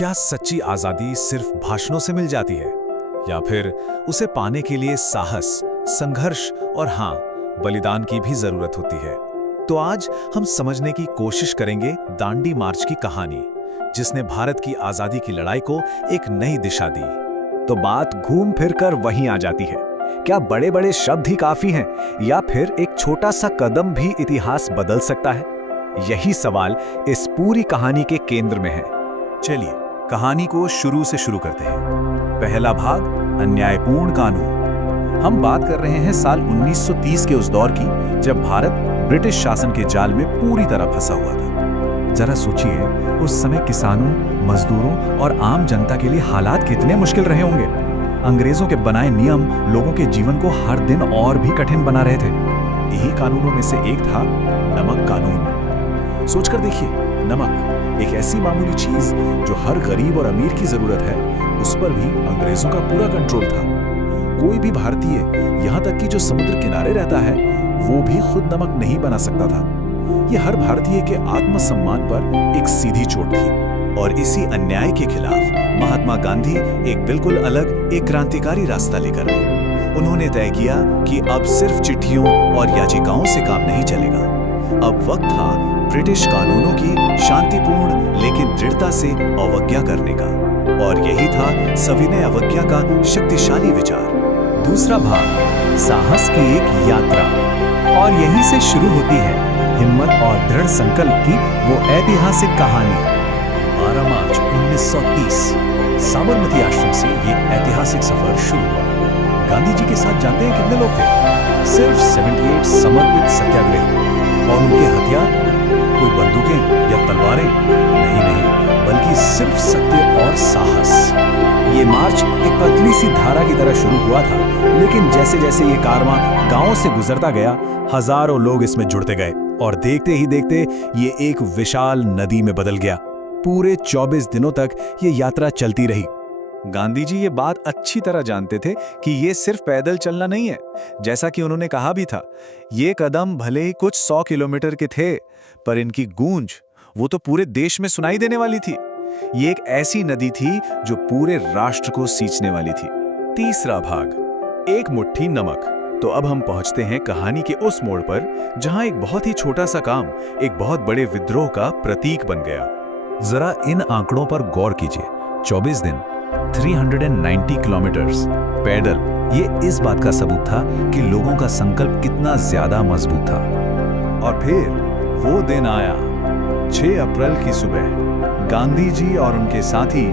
क्या सच्ची आजादी सिर्फ भाषणों से मिल जाती है, या फिर उसे पाने के लिए साहस, संघर्ष और हाँ, बलिदान की भी जरूरत होती है? तो आज हम समझने की कोशिश करेंगे दांडी मार्च की कहानी, जिसने भारत की आजादी की लड़ाई को एक नई दिशा दी। तो बात घूम फिर कर वहीं आ जाती है। क्या बड़े बड़े शब्द ही काफी हैं, या फिर एक छोटा सा कदम भी इतिहास बदल सकता है? यही सवाल इस पूरी कहानी के केंद्र में है। चलिए कहानी को शुरू से शुरू करते हैं। पहला भाग, अन्यायपूर्ण कानून। हम बात कर रहे हैं साल 1930 के उस दौर की, जब भारत ब्रिटिश शासन के जाल में पूरी तरह फंसा हुआ था। जरा सोचिए, उस समय किसानों, मजदूरों और आम जनता के लिए हालात कितने मुश्किल रहे होंगे। अंग्रेजों के बनाए नियम लोगों के जीवन को हर दिन और भी कठिन बना रहे थे। यही कानूनों में से एक था नमक कानून। सोचकर देखिए, नमक एक ऐसी मामूली चीज जो हर गरीब और अमीर की जरूरत है, उस पर भी अंग्रेजों का पूरा कंट्रोल था। कोई भी भारतीय, यहाँ तक कि जो समुद्र किनारे रहता है, वो भी खुद नमक नहीं बना सकता था। ये हर भारतीय के आत्मसम्मान पर एक सीधी चोट थी। और इसी अन्याय के खिलाफ महात्मा गांधी एक बिल्कुल अलग, एक क्रांतिकारी रास्ता लेकर आए। उन्होंने तय किया कि अब सिर्फ चिट्ठियों और याचिकाओं से काम नहीं चलेगा। अब वक्त था ब्रिटिश कानूनों की शांतिपूर्ण लेकिन दृढ़ता से अवज्ञा करने का। और यही था सविनय अवज्ञा का शक्तिशाली विचार। दूसरा भाग, साहस की एक यात्रा। और यहीं से शुरू होती है हिम्मत और दृढ़ संकल्प की वो ऐतिहासिक कहानी। 12 मार्च 1930 साबरमती आश्रम से ये ऐतिहासिक सफर शुरू हुआ। गांधी जी के साथ जानते हैं कितने लोग थे? सिर्फ 78 समर्पित सत्याग्रही। और उनके हथियार कोई बंदूकें या तलवारें नहीं, बल्कि सिर्फ सत्य और साहस। ये मार्च एक पतली सी धारा की तरह शुरू हुआ था, लेकिन जैसे जैसे ये कारवां गांवों से गुजरता गया, हजारों लोग इसमें जुड़ते गए और देखते ही देखते ये एक विशाल नदी में बदल गया। पूरे 24 दिनों तक ये यात्रा चलती रही। गांधी जी ये बात अच्छी तरह जानते थे कि ये सिर्फ पैदल चलना नहीं है। जैसा कि उन्होंने कहा भी था, ये कदम भले ही कुछ 100 किलोमीटर के थे, पर इनकी गूंज वो तो पूरे देश में सुनाई देने वाली थी। ये एक ऐसी नदी थी जो पूरे राष्ट्र को सींचने वाली थी। तीसरा भाग, एक मुट्ठी नमक। तो अब हम पहुंचते हैं कहानी के उस मोड़ पर, जहां एक बहुत ही छोटा सा काम एक बहुत बड़े विद्रोह का प्रतीक बन गया। जरा इन आंकड़ों पर गौर कीजिए। 24 दिन, 390 किलोमीटर्स पैदल। ये इस बात का सबूत था कि लोगों का संकल्प कितना ज्यादा मजबूत था। और फिर वो दिन आया, 6 अप्रैल की सुबह। गांधी जी और उनके साथी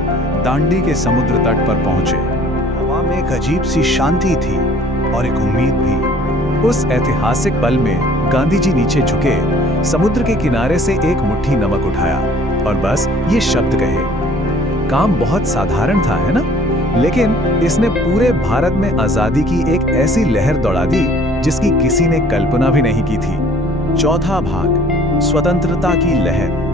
दांडी के समुद्र तट पर पहुंचे। हवा में एक अजीब सी शांति थी और एक उम्मीद भी। उस ऐतिहासिक पल में गांधी जी नीचे झुके, समुद्र के किनारे से एक मुट्ठी नमक उठाया और बस ये शब्द कहे। काम बहुत साधारण था, है ना? लेकिन इसने पूरे भारत में आजादी की एक ऐसी लहर दौड़ा दी जिसकी किसी ने कल्पना भी नहीं की थी। चौथा भाग, स्वतंत्रता की लहर।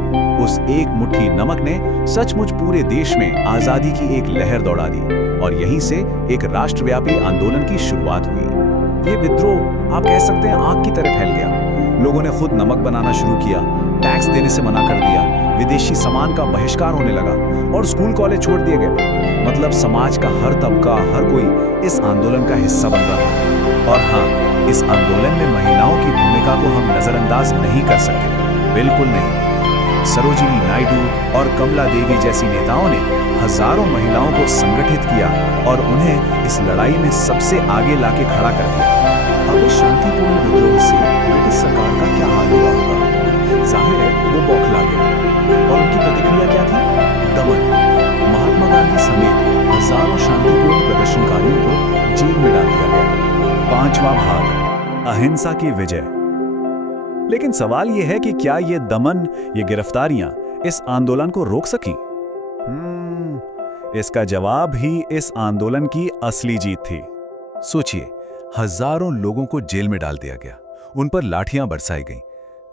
उस एक मुट्ठी नमक ने सचमुच पूरे देश में आजादी की एक लहर दौड़ा दी और यहीं से एक राष्ट्रव्यापी आंदोलन की शुरुआत हुई। ये विद्रोह आप कह सकते हैं आग की तरह फैल गया। लोगों ने खुद नमक बनाना शुरू किया, टैक्स देने से मना कर दिया, विदेशी सामान का बहिष्कार होने लगा और स्कूल कॉलेज छोड़ दिए गए। मतलब समाज का हर तबका, हर कोई इस आंदोलन का हिस्सा बन रहा था। और हाँ, इस आंदोलन में महिलाओं की भूमिका को हम नजरअंदाज नहीं कर सकते, बिल्कुल नहीं। सरोजिनी नायडू और कमला देवी जैसी नेताओं ने हजारों महिलाओं को संगठित किया और उन्हें इस लड़ाई में सबसे आगे लाके खड़ा कर दिया। अब इस शांतिपूर्ण विद्रोह से ब्रिटिश सरकार का क्या हाल हुआ होगा? जाहिर है वो बौखला गई। और उनकी प्रतिक्रिया क्या थी? दमन। महात्मा गांधी समेत हजारों शांतिपूर्ण प्रदर्शनकारियों को जेल में डाल दिया गया। पांचवा भाग, अहिंसा की विजय। लेकिन सवाल यह है कि क्या ये दमन, ये गिरफ्तारियां इस आंदोलन को रोक सकी? इसका जवाब ही इस आंदोलन की असली जीत थी। सोचिए, हजारों लोगों को जेल में डाल दिया गया, उन पर लाठियां बरसाई गईं,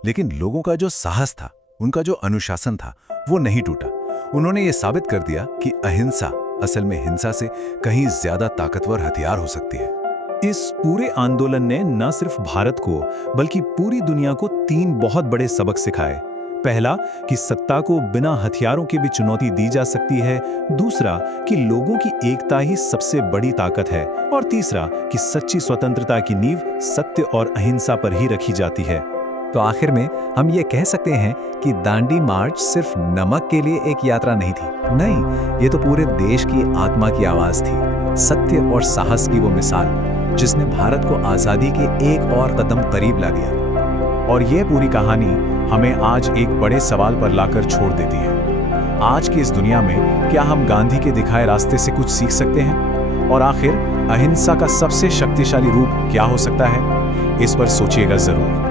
लेकिन लोगों का जो साहस था, उनका जो अनुशासन था, वो नहीं टूटा। उन्होंने ये साबित कर दिया कि अहिंसा असल में हिंसा से कहीं ज्यादा ताकतवर हथियार हो सकती है। इस पूरे आंदोलन ने न सिर्फ भारत को बल्कि पूरी दुनिया को 3 बहुत बड़े सबक सिखाए। पहला कि सत्ता को बिना हथियारों के भी चुनौती दी जा सकती है, दूसरा कि लोगों की एकता ही सबसे बड़ी ताकत है, और तीसरा कि सच्ची स्वतंत्रता की नींव सत्य और अहिंसा पर ही रखी जाती है। तो आखिर में हम ये कह सकते हैं कि दांडी मार्च सिर्फ नमक के लिए एक यात्रा नहीं थी। नहीं, ये तो पूरे देश की आत्मा की आवाज थी, सत्य और साहस की वो मिसाल जिसने भारत को आजादी के एक और कदम करीब ला दिया। और ये पूरी कहानी हमें आज एक बड़े सवाल पर लाकर छोड़ देती है। आज की इस दुनिया में क्या हम गांधी के दिखाए रास्ते से कुछ सीख सकते हैं? और आखिर अहिंसा का सबसे शक्तिशाली रूप क्या हो सकता है? इस पर सोचिएगा जरूर।